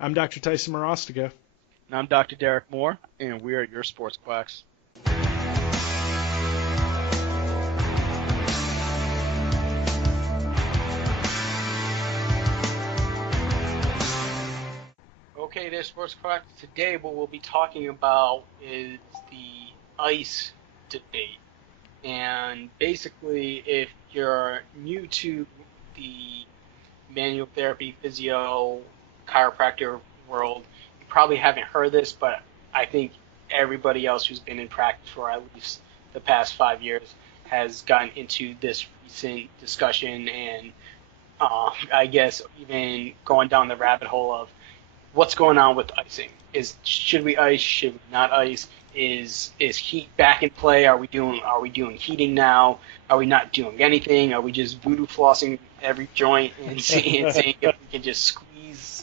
I'm Dr. Tyson Morostiga. And I'm Dr. Derek Moore, and we are your sports quacks. Okay, there, sports quacks. Today, what we'll be talking about is the ICE debate. And basically, if you're new to the manual therapy, physio, chiropractor world, you probably haven't heard this, but I think everybody else who's been in practice for at least the past 5 years has gotten into this recent discussion and I guess even going down the rabbit hole of what's going on with icing. Should we ice? Should we not ice? Is heat back in play? Are we doing heating now? Are we not doing anything? Are we just voodoo flossing every joint and seeing if we can just squeeze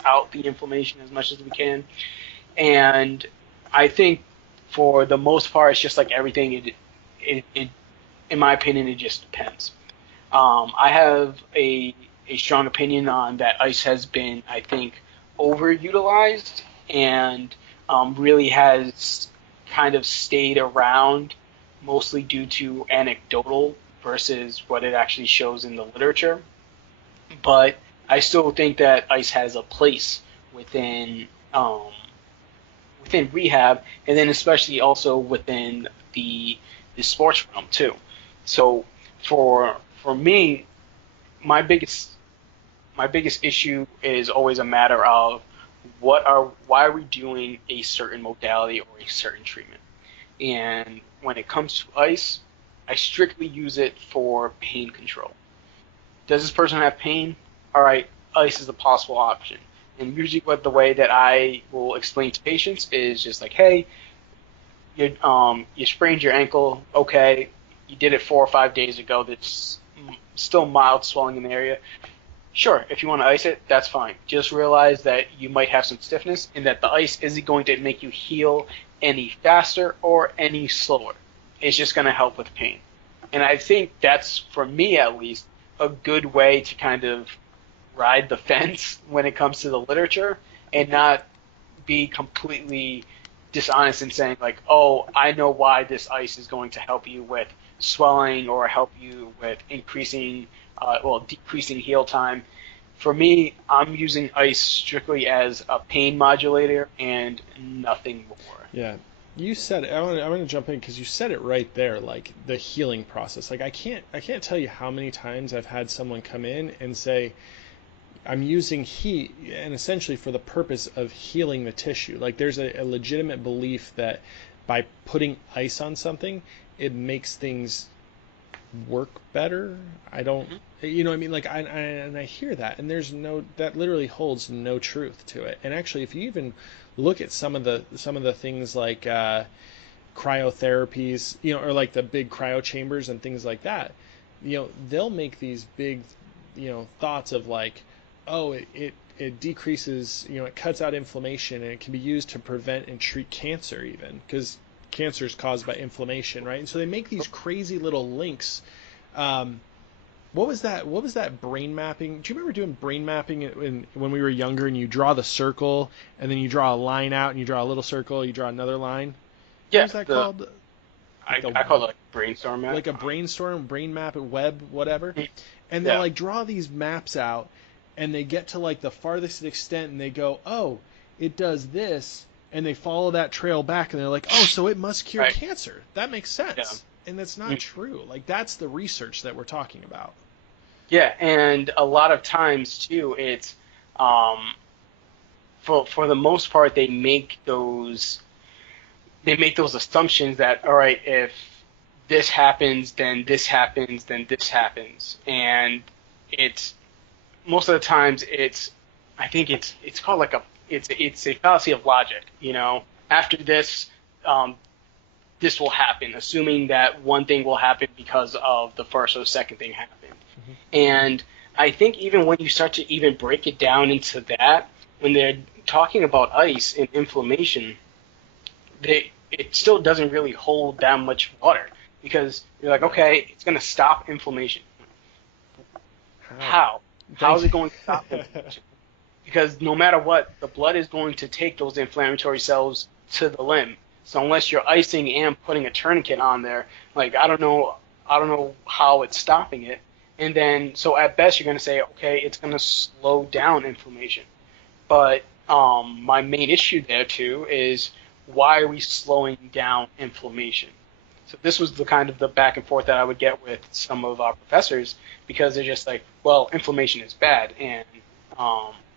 out the inflammation as much as we can? And I think for the most part, it's just like everything. It in my opinion, it just depends. I have a strong opinion on that ice has been, I think, overutilized and really has kind of stayed around mostly due to anecdotal versus what it actually shows in the literature. But I still think that ice has a place within rehab, and then especially also within the sports realm too. So for me, my biggest my biggest issue is always a matter of why are we doing a certain modality or a certain treatment. And when it comes to ice, I strictly use it for pain control. Does this person have pain? All right, ice is a possible option. And usually, what the way that I will explain to patients is just like, hey, you sprained your ankle. Okay, you did it 4 or 5 days ago. That's still mild swelling in the area. Sure, if you want to ice it, that's fine. Just realize that you might have some stiffness and that the ice isn't going to make you heal any faster or any slower. It's just going to help with pain. And I think that's, for me at least, a good way to kind of ride the fence when it comes to the literature and not be completely dishonest in saying like, oh, I know why this ice is going to help you with swelling or help you with decreasing heal time. For me, I'm using ice strictly as a pain modulator and nothing more. Yeah, you said it. I want to jump in because you said it right there, like the healing process. Like I can't tell you how many times I've had someone come in and say, I'm using heat and essentially for the purpose of healing the tissue. Like there's a legitimate belief that by putting ice on something, it makes things work better. I don't, you know what I mean? Like and I hear that, and that literally holds no truth to it. And actually, if you even look at some of the things like cryotherapies, or like the big cryo chambers and things like that, they'll make these big, thoughts of like, oh, it decreases, it cuts out inflammation, and it can be used to prevent and treat cancer even, because cancer is caused by inflammation, right? And so they make these crazy little links. What was that? What was that brain mapping? Do you remember doing brain mapping when we were younger, and you draw the circle, and then you draw a line out, and you draw a little circle, you draw another line? What Yeah, was that called? I call it like brainstorm map. Like a brainstorm, brain map, web, whatever. And they'll Yeah, like draw these maps out, and they get to like the farthest extent, and they go, oh, it does this, and they follow that trail back, and they're like, oh, so it must cure right. cancer. That makes Yeah. sense. And that's not true. Like that's the research that we're talking about. Yeah, and a lot of times too, it's um, for the most part they make those assumptions that all right, if this happens, then this happens, then this happens, and it's most of the times I think it's called like it's a fallacy of logic. After this, um, this will happen, assuming that one thing will happen because of the first or second thing happened. And I think even when you start to even break it down into that, when they're talking about ice and inflammation, it still doesn't really hold that much water because you're like, okay, it's going to stop inflammation. How? How? How is Thank it going to stop you. inflammation? because no matter what, the blood is going to take those inflammatory cells to the limb. So unless you're icing and putting a tourniquet on there, like I don't know how it's stopping it. And then, so at best, you're going to say, okay, it's going to slow down inflammation. But my main issue there too is, why are we slowing down inflammation? So this was the kind of the back and forth that I would get with some of our professors, because they're just like, well, inflammation is bad, and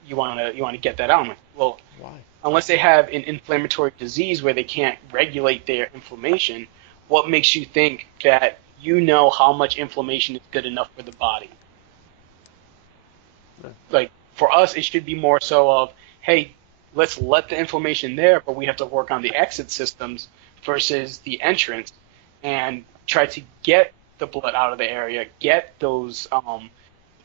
you want to get that out. I'm like, well, Why? unless they have an inflammatory disease where they can't regulate their inflammation, what makes you think that you know how much inflammation is good enough for the body? Yeah. Like, for us, it should be more so of, hey, let's let the inflammation there, but we have to work on the exit systems versus the entrance, and try to get the blood out of the area, get those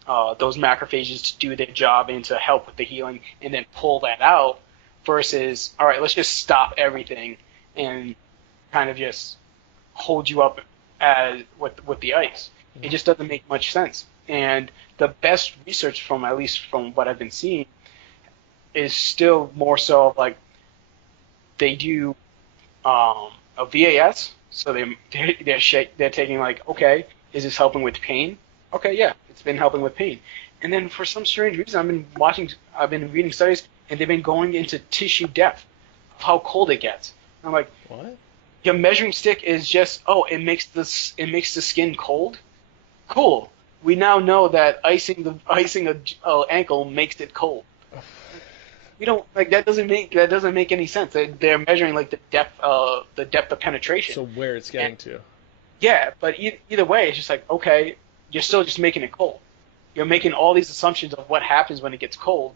macrophages to do their job and to help with the healing, and then pull that out, versus, all right, let's just stop everything and kind of just hold you up as with the ice. It just doesn't make much sense. And the best research, from at least from what I've been seeing, is still more so of like, they do a VAS, so they're taking like, okay, is this helping with pain? Okay, yeah, it's been helping with pain. And then for some strange reason, I've been reading studies, and they've been going into tissue depth of how cold it gets. And I'm like, What? your measuring stick is just, oh, it makes the skin cold. Cool. We now know that icing a ankle makes it cold. We don't, like, that doesn't make any sense. They're measuring like the depth of penetration. So where it's getting to? Yeah, but either way, it's just like, okay, you're still just making it cold. You're making all these assumptions of what happens when it gets cold,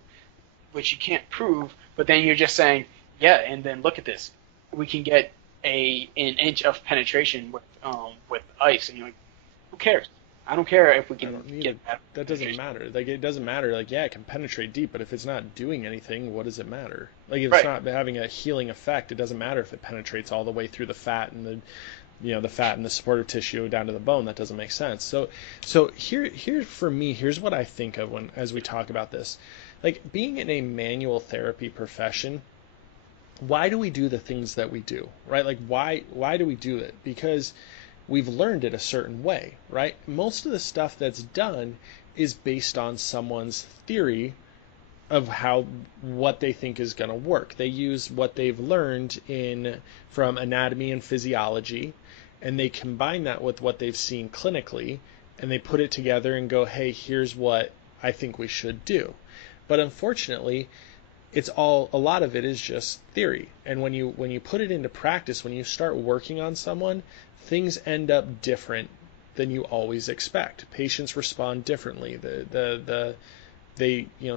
which you can't prove. But then you're just saying, yeah, and then look at this. We can get an inch of penetration with ice, and you're like, who cares? I don't care if we can get that. That doesn't matter. Like, it doesn't matter. Like, yeah, it can penetrate deep, but if it's not doing anything, what does it matter? Like, if it's not having a healing effect, it doesn't matter if it penetrates all the way through the fat and the fat and the supportive tissue down to the bone. That doesn't make sense. So here for me, here's what I think of as we talk about this. Like, being in a manual therapy profession, why do we do the things that we do, right? Like, why do we do it? Because we've learned it a certain way, right? Most of the stuff that's done is based on someone's theory of what they think is going to work. They use what they've learned from anatomy and physiology, and they combine that with what they've seen clinically, and they put it together and go, hey, here's what I think we should do. But unfortunately, a lot of it is just theory. And when you put it into practice, when you start working on someone, things end up different than you always expect. Patients respond differently.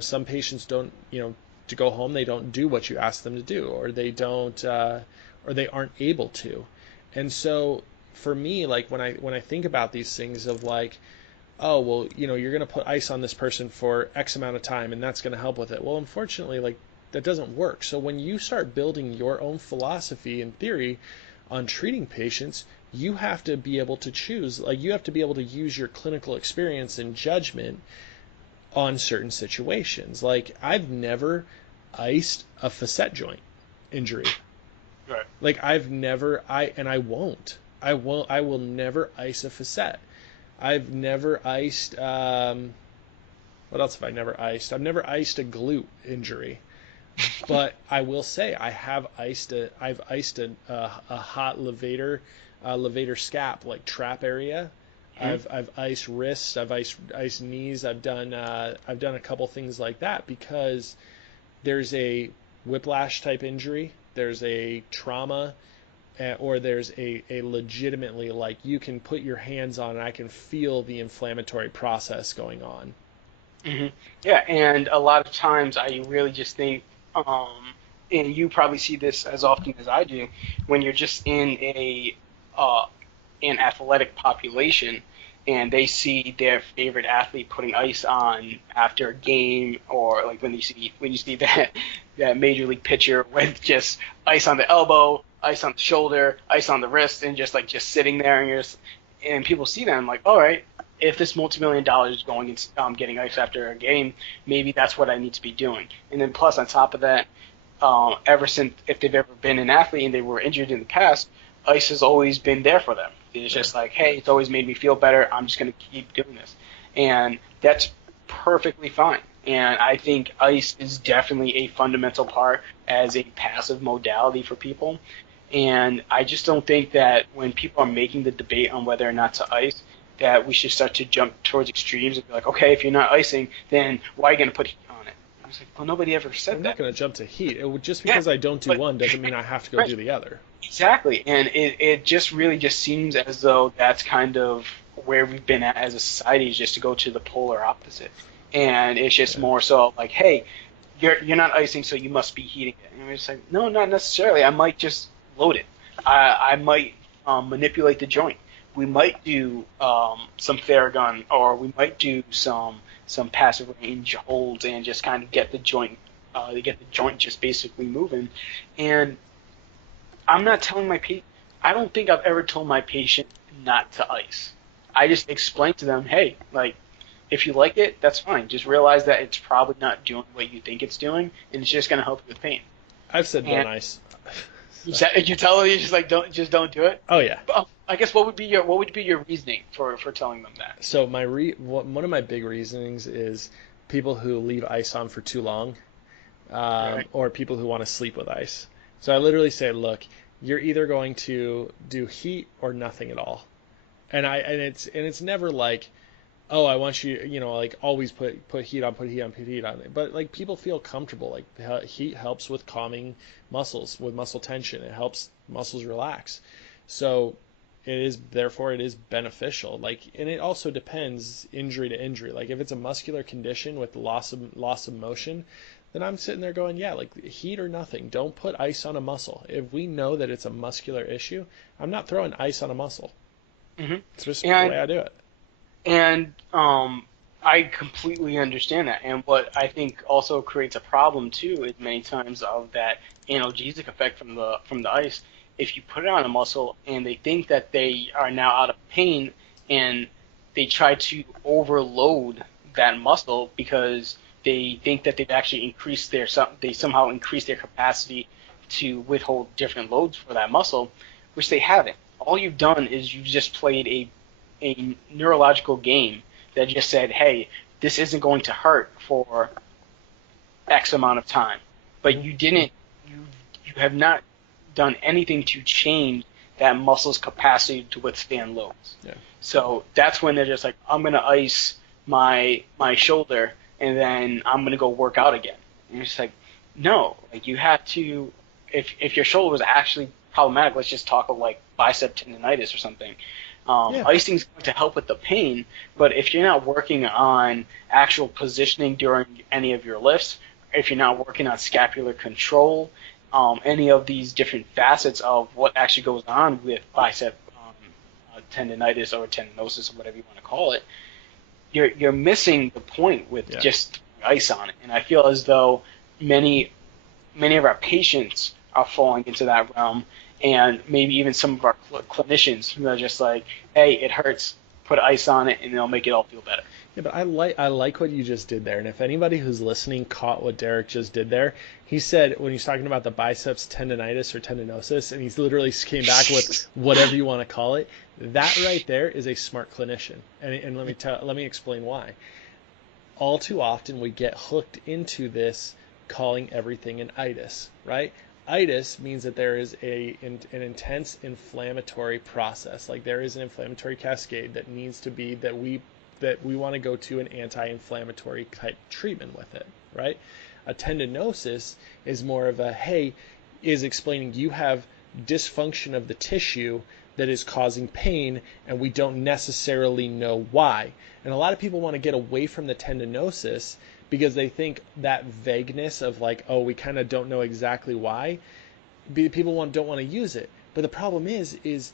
Some patients don't, to go home, they don't do what you ask them to do, or they don't, or they aren't able to. And so for me, like, when I think about these things of like, oh, well, you're going to put ice on this person for X amount of time and that's going to help with it. Well, unfortunately, like, that doesn't work. So when you start building your own philosophy and theory on treating patients, you have to be able to choose, like, you have to be able to use your clinical experience and judgment on certain situations. Like, I've never iced a facet joint injury. Right. Like, I won't. I will never ice a facet. I've never iced, what else have I never iced? I've never iced a glute injury. But I will say I've iced a hot levator scap, like trap area. Mm-hmm. I've iced wrists, I've iced knees. I've done a couple things like that, because there's a whiplash type injury, there's a trauma, or there's a legitimately, like, you can put your hands on and I can feel the inflammatory process going on. Mm-hmm. Yeah, and a lot of times I really just think, and you probably see this as often as I do, when you're just in an athletic population and they see their favorite athlete putting ice on after a game, or like when you see that major league pitcher with just ice on the elbow, ice on the shoulder, ice on the wrist, and just sitting there, and people see them like, all right, if this multi-million dollars is going and getting ice after a game, maybe that's what I need to be doing. And then plus on top of that, ever since if they've ever been an athlete and they were injured in the past, ice has always been there for them. It's just like, hey, it's always made me feel better. I'm just going to keep doing this, and that's perfectly fine. And I think ice is definitely a fundamental part as a passive modality for people. And I just don't think that when people are making the debate on whether or not to ice, that we should start to jump towards extremes and be like, okay, if you're not icing, then why are you going to put heat on it? I was like, well, nobody ever said I'm that. not going to jump to heat. Just because I don't do one doesn't mean I have to go do the other. Exactly. And it just really just seems as though that's kind of where we've been at as a society, is just to go to the polar opposite. And it's just more so like, hey, you're not icing, so you must be heating it. And we're just like, no, not necessarily. I might just load it. I might manipulate the joint. We might do some Theragun, or we might do some passive range holds and just kind of get the joint just basically moving. And I'm not telling my patient. I don't think I've ever told my patient not to ice. I just explain to them, hey, like, if you like it, that's fine. Just realize that it's probably not doing what you think it's doing, and it's just going to help you with pain. I've said don't ice. You tell them, you just like don't do it. Oh yeah. I guess what would be your reasoning for telling them that? So one of my big reasonings is people who leave ice on for too long, Right. or people who want to sleep with ice. So I literally say, look, you're either going to do heat or nothing at all, and it's never like, oh, I want you, like always put heat on, put heat on, put heat on. But like people feel comfortable. Like heat helps with calming muscles, with muscle tension. It helps muscles relax. So therefore it is beneficial. Like, and it also depends injury to injury. Like if it's a muscular condition with loss of motion, then I'm sitting there going, yeah, like heat or nothing. Don't put ice on a muscle. If we know that it's a muscular issue, I'm not throwing ice on a muscle. Mm-hmm. It's just the way I do it. And I completely understand that. And what I think also creates a problem too is many times of that analgesic effect from the ice. If you put it on a muscle and they think that they are now out of pain, and they try to overload that muscle because they think that they've actually somehow increased their capacity to withhold different loads for that muscle, which they haven't. All you've done is you've just played a neurological game that just said, hey, this isn't going to hurt for X amount of time. But you have not done anything to change that muscle's capacity to withstand loads. Yeah. So that's when they're just like, I'm going to ice my shoulder, and then I'm going to go work out again. And you're just like, no, like you have to, if your shoulder was actually problematic, let's just talk of like bicep tendonitis or something. Icing is going to help with the pain, but if you're not working on actual positioning during any of your lifts, if you're not working on scapular control, any of these different facets of what actually goes on with bicep tendonitis or tendinosis or whatever you want to call it, you're missing the point with just ice on it. And I feel as though many of our patients are falling into that realm, and maybe even some of our clinicians who are just like, hey, it hurts, put ice on it, and it'll make it all feel better. Yeah, but I like what you just did there. And if anybody who's listening caught what Derek just did there, he said when he's talking about the biceps tendonitis or tendinosis, and he's literally came back with whatever you want to call it. That right there is a smart clinician. And let me explain why. All too often we get hooked into this calling everything an itis, right? Itis means that there is an intense inflammatory process. Like there is an inflammatory cascade that needs to be that we want to go to an anti-inflammatory type treatment with it, right? A tendinosis is more of is explaining you have dysfunction of the tissue that is causing pain, and we don't necessarily know why. And a lot of people want to get away from the tendinosis because they think that vagueness of like, oh, we kind of don't know exactly why. People don't want to use it. But the problem is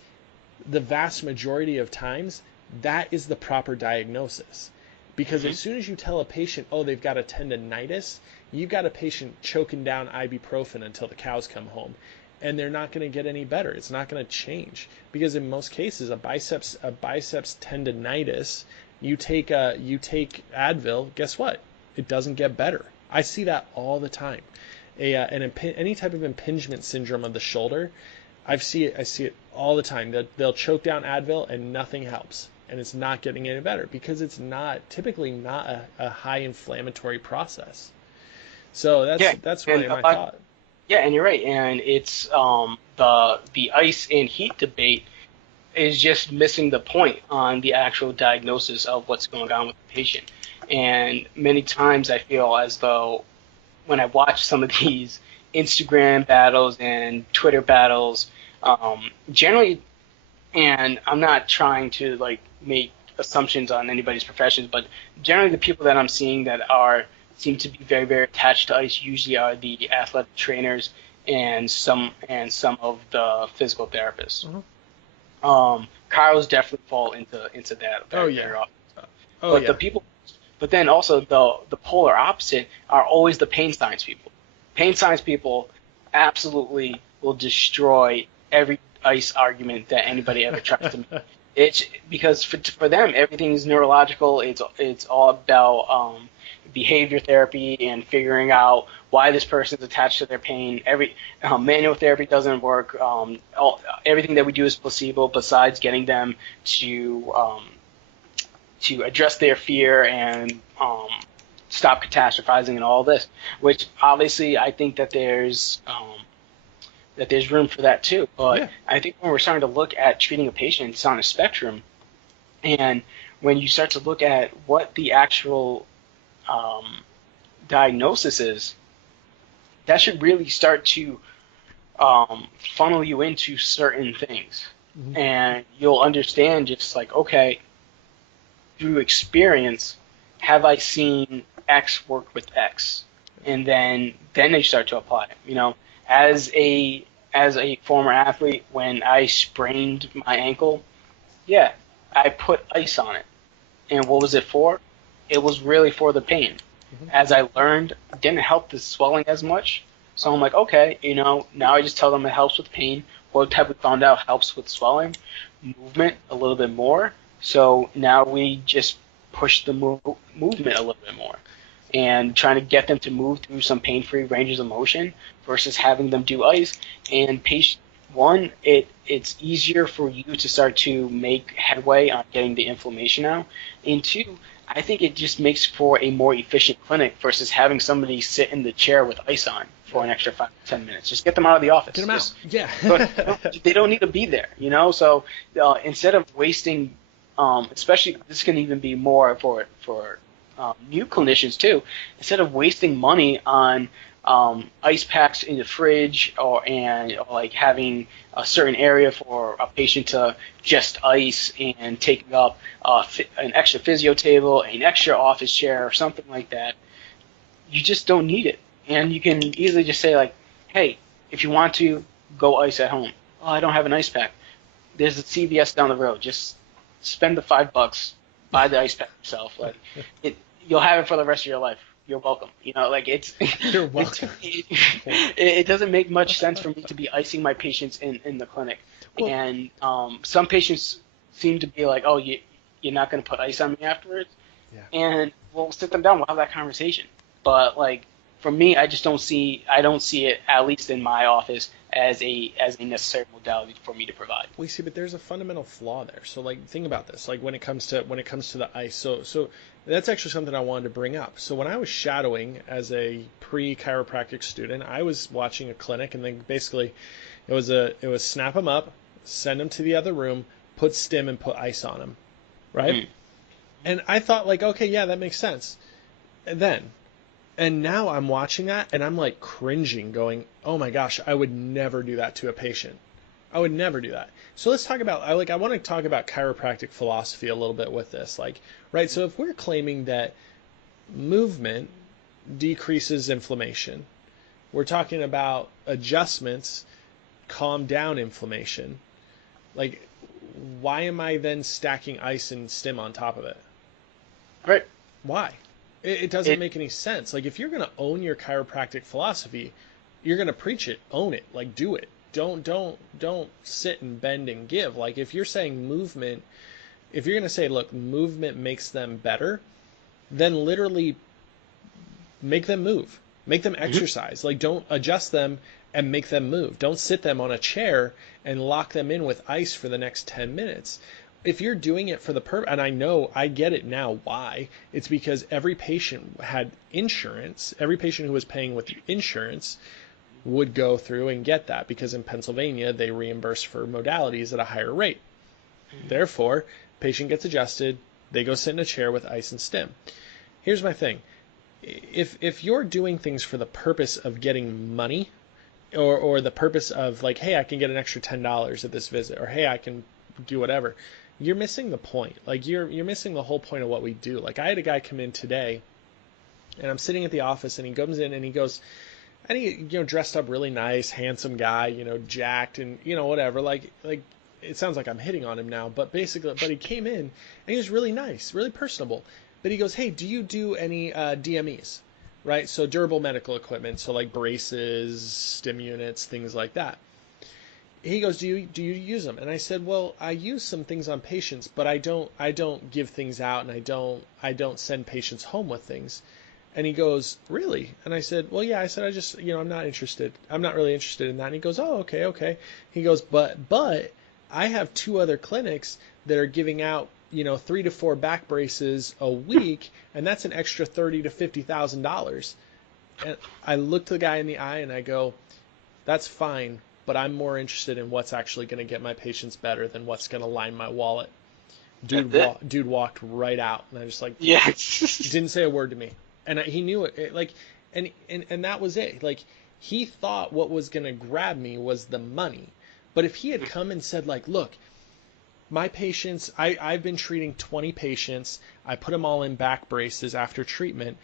the vast majority of times that is the proper diagnosis. Because as soon as you tell a patient, oh, they've got a tendinitis, you've got a patient choking down ibuprofen until the cows come home. And they're not going to get any better. It's not going to change. Because in most cases, a biceps tendinitis You take Advil, guess what? It doesn't get better. I see that all the time. Any type of impingement syndrome of the shoulder, I see it all the time. They'll choke down Advil and nothing helps, and it's not getting any better because it's typically not a high inflammatory process. So that's really my thought. Yeah, and you're right. And it's the ice and heat debate is just missing the point on the actual diagnosis of what's going on with the patient. And many times I feel as though when I watch some of these Instagram battles and Twitter battles, generally, and I'm not trying to like make assumptions on anybody's professions, but generally the people that I'm seeing that seem to be very, very attached to ice usually are the athletic trainers and some of the physical therapists. Mm-hmm. Kyros definitely fall into that. Very often. But then also the polar opposite are always the pain science people. Pain science people absolutely will destroy every ice argument that anybody ever tries to make. It's because for them everything is neurological. It's all about behavior therapy and figuring out why this person's attached to their pain. Manual therapy doesn't work. Everything that we do is placebo besides getting them to address their fear and stop catastrophizing and all this, which obviously I think that there's room for that too. But I think when we're starting to look at treating a patient, it's on a spectrum. And when you start to look at what the actual diagnosis is, that should really start to funnel you into certain things. Mm-hmm. And you'll understand just like, okay, through experience, have I seen X work with X? And then they start to apply it. You know, as a former athlete, when I sprained my ankle, I put ice on it. And what was it for? It was really for the pain. Mm-hmm. As I learned, it didn't help the swelling as much. So I'm like, okay, now I just tell them it helps with pain. What have we found out helps with swelling? Movement a little bit more. So now we just push the movement a little bit more and trying to get them to move through some pain-free ranges of motion versus having them do ice. And patient one, it's easier for you to start to make headway on getting the inflammation out. And two, I think it just makes for a more efficient clinic versus having somebody sit in the chair with ice on for an extra 5 to 10 minutes. Just get them out of the office. Get them out. Yeah. But they don't need to be there, So instead of wasting, especially this can even be more for new clinicians too. Instead of wasting money on ice packs in the fridge or like having a certain area for a patient to just ice and taking up an extra physio table, an extra office chair or something like that, you just don't need it. And you can easily just say like, hey, if you want to, go ice at home. Oh, I don't have an ice pack. There's a CVS down the road. Just spend the $5, buy the ice pack yourself. Like you'll have it for the rest of your life. You're welcome. It's you're welcome. It doesn't make much sense for me to be icing my patients in the clinic. Well, and some patients seem to be like, oh, you're not going to put ice on me afterwards. Yeah. And we'll sit them down. We'll have that conversation. But like for me, I don't see it, at least in my office, as a necessary modality for me to provide. We see, but there's a fundamental flaw there. So like think about this. Like when it comes to the ice. So that's actually something I wanted to bring up. So when I was shadowing as a pre-chiropractic student, I was watching a clinic, and then basically it was snap them up, send them to the other room, put stim and put ice on them, right? Mm. And I thought like, okay, yeah, that makes sense. And now I'm watching that and I'm like cringing, going, oh my gosh, I would never do that to a patient. I would never do that. So let's talk about, I want to talk about chiropractic philosophy a little bit with this. Like, right, so if we're claiming that movement decreases inflammation, we're talking about adjustments calm down inflammation. Like, why am I then stacking ice and stim on top of it? Right. Why? It doesn't make any sense. Like, if you're going to own your chiropractic philosophy, you're going to preach it, own it, like do it. Don't sit and bend and give. Like if you're saying movement if you're going to say, look, movement makes them better, then literally make them move, make them exercise. Like, don't adjust them and make them move. Don't sit them on a chair and lock them in with ice for the next 10 minutes. If you're doing it for the purpose, and I know, I get it now why, it's because every patient had insurance, every patient who was paying with insurance would go through and get that, because in Pennsylvania they reimburse for modalities at a higher rate. Therefore, patient gets adjusted, they go sit in a chair with ice and stim. Here's my thing. If you're doing things for the purpose of getting money, or the purpose of like, hey, I can get an extra $10 at this visit, or hey, I can do whatever, you're missing the point. Like, you're missing the whole point of what we do. Like, I had a guy come in today, and I'm sitting at the office, and he comes in and he goes, and he, dressed up really nice, handsome guy, jacked and, whatever. Like it sounds like I'm hitting on him now, but basically, but he came in and he was really nice, really personable. But he goes, hey, do you do any DMEs, right? So durable medical equipment, so like braces, stim units, things like that. He goes, do you use them? And I said, well, I use some things on patients, but I don't give things out, and I don't send patients home with things. And he goes, really? And I said, well, yeah. I said, I just, I'm not interested. I'm not really interested in that. And he goes, oh, okay. He goes, but I have 2 other clinics that are giving out, 3 to 4 back braces a week, and that's an extra $30,000 to $50,000. And I looked the guy in the eye and I go, that's fine, but I'm more interested in what's actually going to get my patients better than what's going to line my wallet. Dude walked right out, and I just didn't say a word to me. And he knew it, like, and that was it. Like, he thought what was going to grab me was the money. But if he had come and said, like, look, my patients, I've been treating 20 patients. I put them all in back braces after treatment.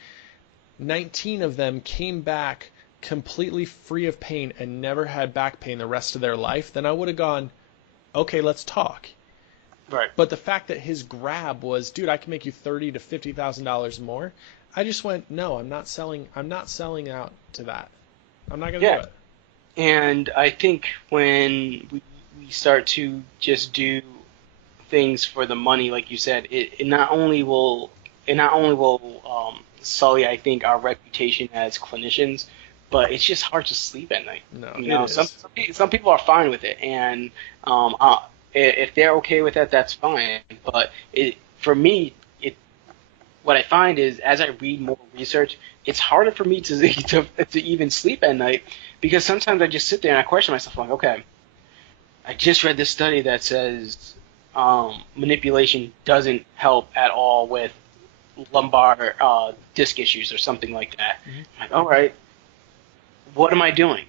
19 of them came back completely free of pain and never had back pain the rest of their life. Then I would have gone, okay, let's talk. Right. But the fact that his grab was, dude, I can make you $30,000 to $50,000 more. I just went, no, I'm not selling out to that. I'm not going to do it. And I think when we start to just do things for the money, like you said, it not only will sully, I think, our reputation as clinicians, but it's just hard to sleep at night. No, some people are fine with it, and if they're okay with that, that's fine. But for me, what I find is, as I read more research, it's harder for me to even sleep at night, because sometimes I just sit there and I question myself, like, okay, I just read this study that says manipulation doesn't help at all with lumbar disc issues or something like that. Mm-hmm. I'm like, all right, what am I doing?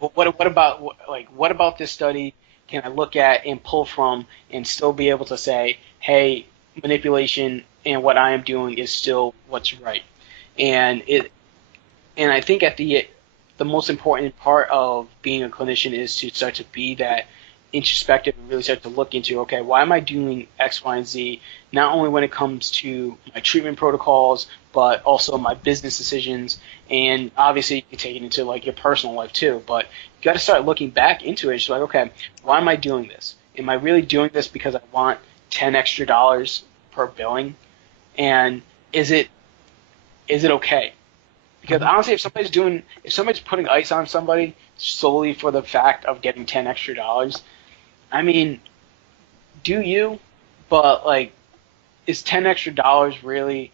What about this study can I look at and pull from and still be able to say, hey, manipulation and what I am doing is still what's right? And I think at the most important part of being a clinician is to start to be that introspective and really start to look into, okay, why am I doing X, Y, and Z, not only when it comes to my treatment protocols, but also my business decisions, and obviously you can take it into like your personal life too, but you got to start looking back into it. It's like, okay, why am I doing this? Am I really doing this because I want $10 extra per billing? And is it okay? Because honestly, if somebody's putting ice on somebody solely for the fact of getting $10 extra, I mean, do you? But like, is $10 extra really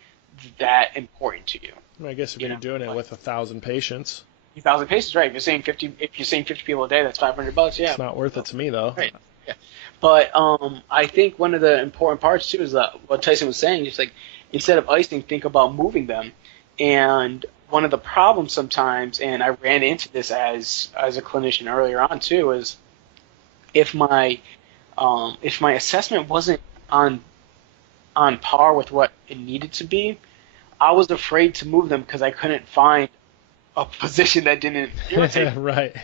that important to you? I guess if you're doing it with 1,000 patients. 1,000 patients, right? If you're saying 50 people a day, that's $500. Yeah, it's not worth it to me though. Right. Yeah. But I think one of the important parts too is that what Tyson was saying, just like, instead of icing, think about moving them. And one of the problems sometimes, and I ran into this as a clinician earlier on too, is if my assessment wasn't on par with what it needed to be, I was afraid to move them because I couldn't find a position that didn't irritate. Right.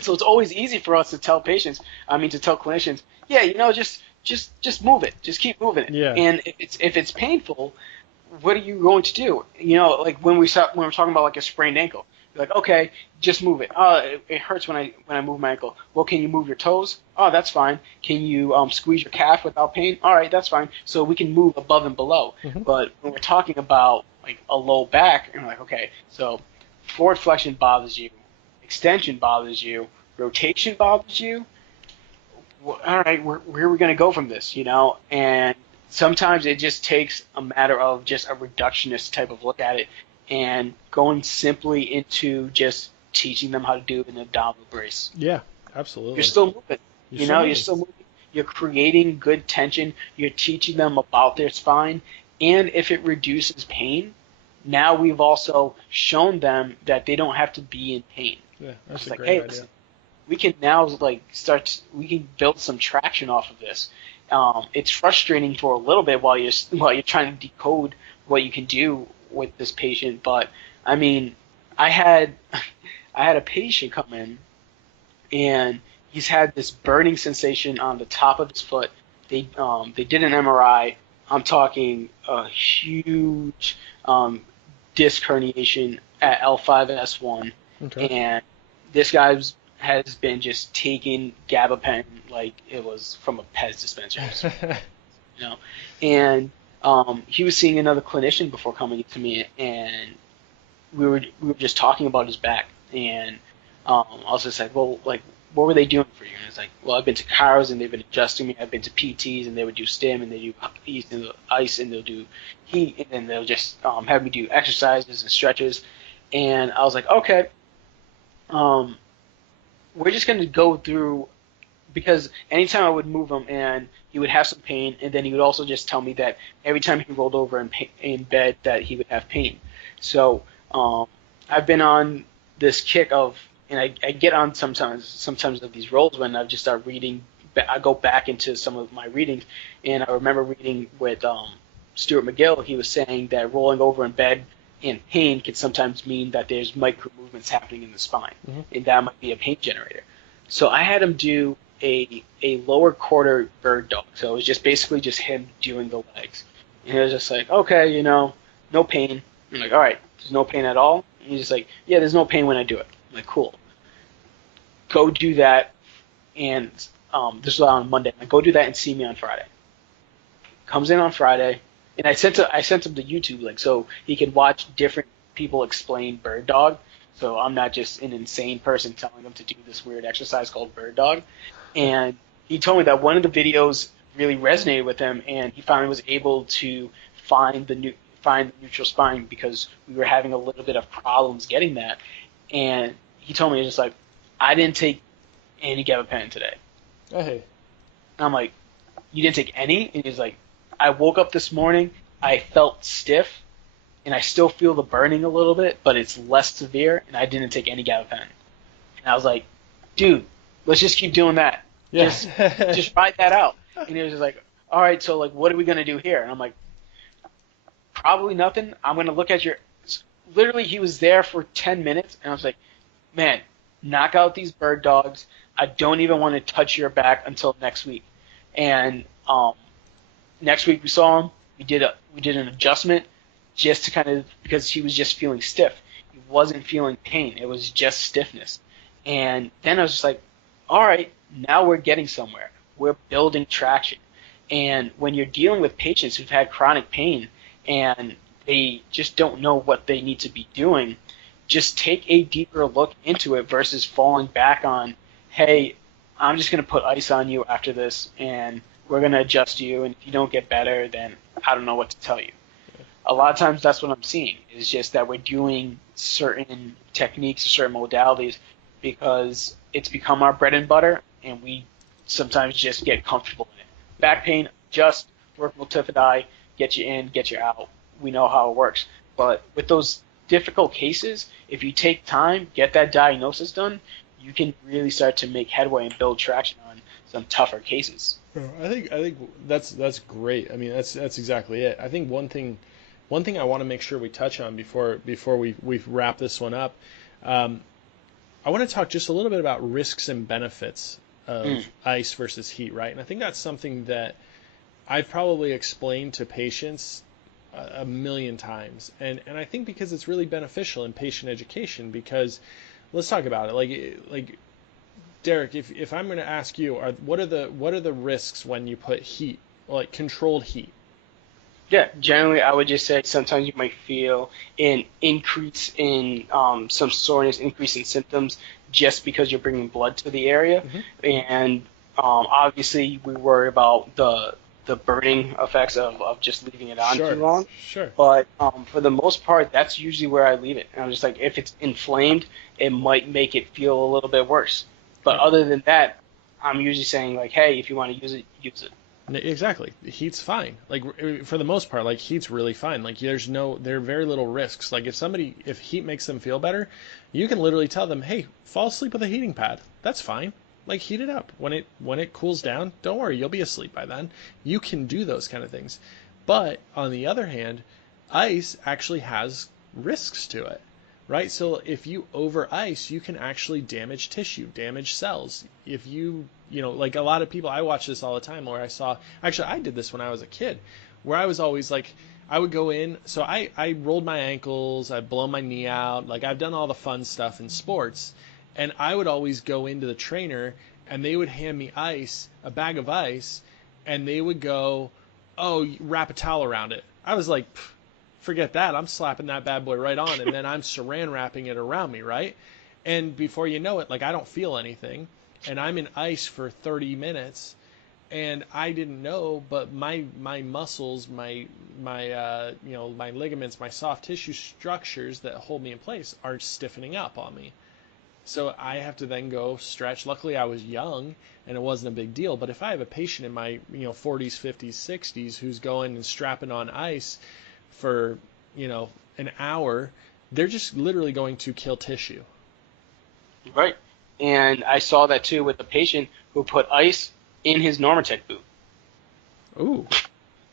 So it's always easy for us to tell clinicians, yeah, just move it, just keep moving it. Yeah. And if it's painful, what are you going to do? Like when we're talking about like a sprained ankle, Like, okay, just move it. Oh, it hurts when I move my ankle. Well, can you move your toes? Oh, that's fine. Can you squeeze your calf without pain? All right, that's fine. So we can move above and below. Hmm. But when we're talking about like a low back, and we're like, okay, so forward flexion bothers you, extension bothers you, rotation bothers you. Well, all right, where are we going to go from this? And sometimes it just takes a matter of just a reductionist type of look at it and going simply into just teaching them how to do an abdominal brace. Yeah, absolutely. You're still moving. You're You're still moving. You're creating good tension. You're teaching them about their spine. And if it reduces pain, now we've also shown them that they don't have to be in pain. Yeah, that's it's a like, great hey, idea. listen, we can now we can build some traction off of this. It's frustrating for a little bit while you're trying to decode what you can do with this patient, but I mean, I had a patient come in and he's had this burning sensation on the top of his foot. They did an MRI. I'm talking a huge disc herniation at L5S1, Okay. and this guy has been just taking gabapentin like it was from a Pez dispenser, And he was seeing another clinician before coming to me, and we were just talking about his back, and I was just like, well, like, what were they doing for you? And it's like, well, I've been to chiros and they've been adjusting me. I've been to PTs and they would do stim and they do ice and they'll do heat and then they'll just have me do exercises and stretches. And I was like, okay, we're just going to go through, because anytime I would move him and he would have some pain, and then he would also just tell me that every time he rolled over in bed that he would have pain. So I've been on this kick of, and I get on sometimes of these rolls when I just start reading. I go back into some of my readings, and I remember reading with Stuart McGill. He was saying that rolling over in bed in pain can sometimes mean that there's micro movements happening in the spine, and that might be a pain generator. So I had him do a lower quarter bird dog. So it was just basically just him doing the legs. And he was just like, okay, no pain. I'm like, all right, there's no pain at all? And he's just like, yeah, there's no pain when I do it. I'm like, cool. Go do that, and this was on Monday. I'm like, go do that and see me on Friday. Comes in on Friday, and I sent him the YouTube link so he could watch different people explain bird dog. So I'm not just an insane person telling him to do this weird exercise called bird dog. And he told me that one of the videos really resonated with him, and he finally was able to find the neutral spine because we were having a little bit of problems getting that. And he told me, he was just like, I didn't take any gabapentin today. Hey. And I'm like, you didn't take any? And he's like, I woke up this morning, I felt stiff, and I still feel the burning a little bit, but it's less severe, and I didn't take any gabapentin. And I was like, dude, let's just keep doing that. Yeah. Just ride that out. And he was just like, all right, so like, what are we gonna do here? And I'm like, probably nothing. I'm gonna look at your. Literally, he was there for 10 minutes, and I was like, man, knock out these bird dogs. I don't even want to touch your back until next week. And next week we saw him. We did an adjustment just to kind of, because he was just feeling stiff. He wasn't feeling pain. It was just stiffness. And then I was just like, all right, now we're getting somewhere. We're building traction. And when you're dealing with patients who've had chronic pain and they just don't know what they need to be doing, just take a deeper look into it versus falling back on, hey, I'm just going to put ice on you after this and we're going to adjust you, and if you don't get better, then I don't know what to tell you. A lot of times that's what I'm seeing, is just that we're doing certain techniques or certain modalities because it's become our bread and butter, and we sometimes just get comfortable in it. Back pain, just work multifidi, get you in, get you out. We know how it works. But with those difficult cases, if you take time, get that diagnosis done, you can really start to make headway and build traction on some tougher cases. I think that's great. I mean, that's exactly it. I think one thing I want to make sure we touch on before we wrap this one up, I want to talk just a little bit about risks and benefits of ice versus heat, right? And I think that's something that I've probably explained to patients a million times, and I think because it's really beneficial in patient education. Because let's talk about it. Like Derek, if I'm going to ask you, what are the risks when you put heat, like controlled heat? Yeah, generally I would just say sometimes you might feel an increase in some soreness, increase in symptoms just because you're bringing blood to the area, Hmm. and obviously we worry about the burning effects of just leaving it on too Sure, long. sure. But for the most part, that's usually where I leave it. And I'm just like, if it's inflamed, it might make it feel a little bit worse. But other than that, I'm usually saying like, hey, if you want to use it, use it. Exactly. Heat's fine. Like for the most part, like heat's really fine. Like there are very little risks. Like if heat makes them feel better, you can literally tell them, hey, fall asleep with a heating pad. That's fine. Like heat it up. When it cools down, don't worry, you'll be asleep by then. You can do those kind of things. But on the other hand, ice actually has risks to it, right? So if you over ice, you can actually damage tissue, damage cells. If like a lot of people, I watch this all the time where actually, I did this when I was a kid, where I was always like, I would go in, so I rolled my ankles, I'd blown my knee out, like I've done all the fun stuff in sports, and I would always go into the trainer and they would hand me ice, a bag of ice, and they would go, oh, wrap a towel around it. I was like, forget that. I'm slapping that bad boy right on, and then I'm saran wrapping it around me, right? And before you know it, like I don't feel anything, and I'm in ice for 30 minutes, and I didn't know, but my muscles, my ligaments, my soft tissue structures that hold me in place are stiffening up on me. So I have to then go stretch. Luckily, I was young and it wasn't a big deal. But if I have a patient in my 40s, 50s, 60s who's going and strapping on ice for an hour, they're just literally going to kill tissue. Right. And I saw that too with a patient who put ice in his Normatec boot. Ooh.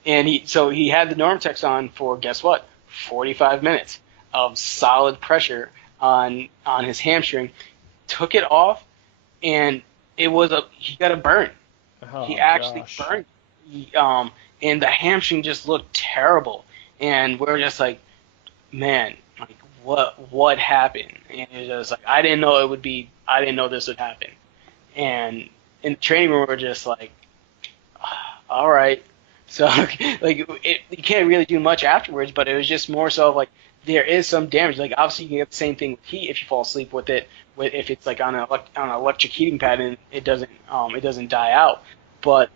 And he had the Normatecs on for, guess what? 45 minutes of solid pressure on his hamstring. Took it off, and he got a burn. He Oh actually gosh. burned. And the hamstring just looked terrible. And we're just like, man, like what happened? And it was just like I didn't know this would happen. And in the training room, we're just like, all right. So you can't really do much afterwards, but it was just more so like there is some damage. Like obviously you can get the same thing with heat if you fall asleep with it. If it's like on an electric heating pad and it doesn't die out. But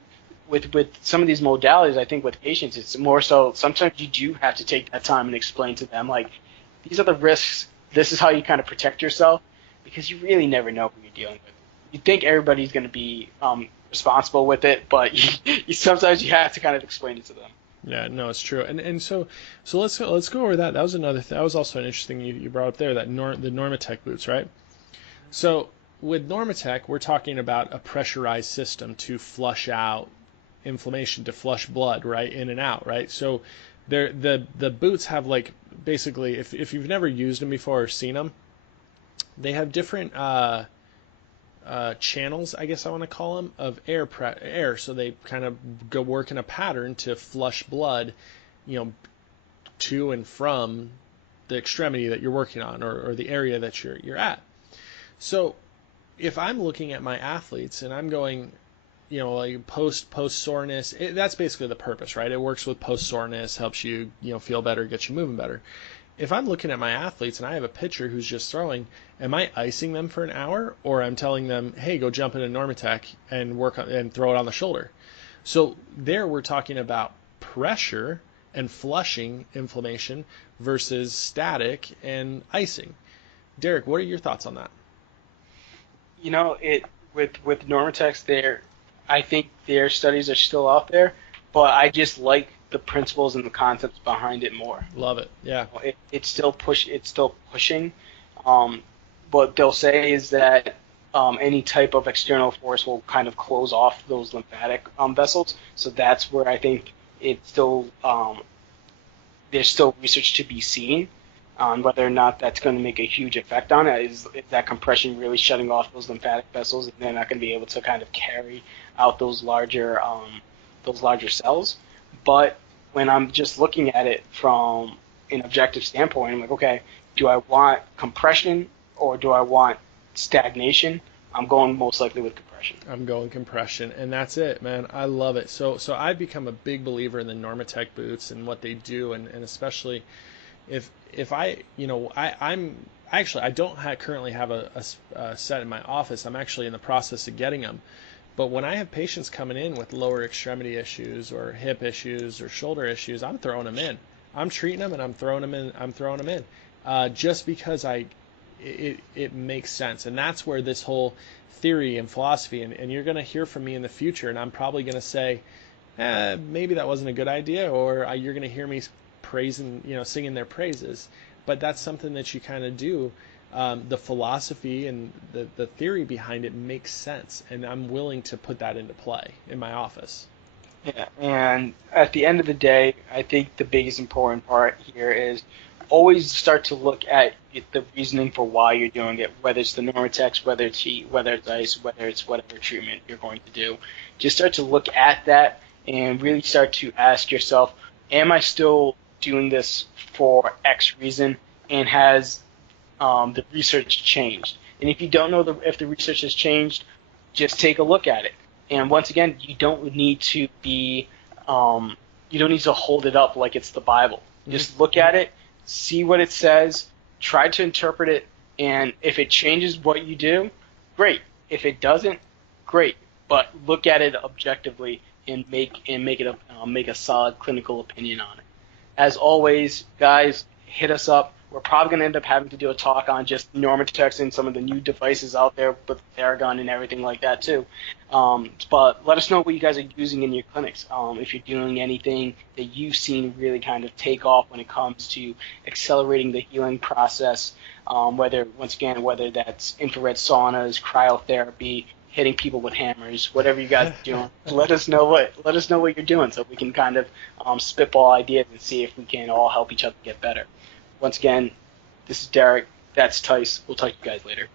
with some of these modalities, I think with patients, it's more so sometimes you do have to take that time and explain to them like these are the risks. This is how you kind of protect yourself because you really never know who you're dealing with. You think everybody's going to be responsible with it, but sometimes you have to kind of explain it to them. Yeah, no, it's true. And so let's go over that. That was that was also an interesting you brought up there that the Normatec boots, right? So with Normatec, we're talking about a pressurized system to flush out inflammation, to flush blood, right, in and out, right? So the boots have like basically, if you've never used them before or seen them, they have different channels, I guess I want to call them, of air. So they kind of go work in a pattern to flush blood, you know, to and from the extremity that you're working on, or the area that you're at. So if I'm looking at my athletes and I'm going, like post soreness, that's basically the purpose, right? It works with post soreness, helps you feel better, gets you moving better. If I'm looking at my athletes and I have a pitcher who's just throwing, am I icing them for an hour, or I'm telling them, hey, go jump in a Normatec and and throw it on the shoulder? So there we're talking about pressure and flushing inflammation versus static and icing. Derek, what are your thoughts on that? It with Normatex there, I think their studies are still out there, but I just like the principles and the concepts behind it more. Love it. Yeah. It's still pushing. Um, what they'll say is that any type of external force will kind of close off those lymphatic vessels. So that's where I think it's still there's still research to be seen on whether or not that's going to make a huge effect on it. Is that compression really shutting off those lymphatic vessels, and they're not going to be able to kind of carry out those larger cells? But when I'm just looking at it from an objective standpoint, I'm like, okay, do I want compression or do I want stagnation? I'm going most likely with compression. I'm going compression, and that's it, man. I love it. So I've become a big believer in the Normatec boots and what they do, and especially if I, I'm actually I don't currently have a set in my office. I'm actually in the process of getting them. But when I have patients coming in with lower extremity issues or hip issues or shoulder issues, I'm throwing them in. I'm treating them and I'm throwing them in. Just because it makes sense, and that's where this whole theory and philosophy, and you're going to hear from me in the future, and I'm probably going to say, maybe that wasn't a good idea, or you're going to hear me praising, singing their praises. But that's something that you kind of do. The philosophy and the theory behind it makes sense, and I'm willing to put that into play in my office. Yeah, and at the end of the day, I think the biggest important part here is always start to look at the reasoning for why you're doing it, whether it's the Normatex, whether it's heat, whether it's ice, whether it's whatever treatment you're going to do. Just start to look at that and really start to ask yourself, am I still doing this for X reason, and has the research changed? And if you don't know if the research has changed, just take a look at it. And once again, you don't need to hold it up like it's the Bible. Just look at it, see what it says, try to interpret it, and if it changes what you do, great. If it doesn't, great. But look at it objectively and make a solid clinical opinion on it. As always, guys, hit us up. We're probably going to end up having to do a talk on just Normatex and some of the new devices out there with Theragun and everything like that too. But let us know what you guys are using in your clinics. If you're doing anything that you've seen really kind of take off when it comes to accelerating the healing process, whether that's infrared saunas, cryotherapy, hitting people with hammers, whatever you guys are doing. Let us know what you're doing so we can kind of spitball ideas and see if we can all help each other get better. Once again, this is Derek. That's Tice. We'll talk to you guys later.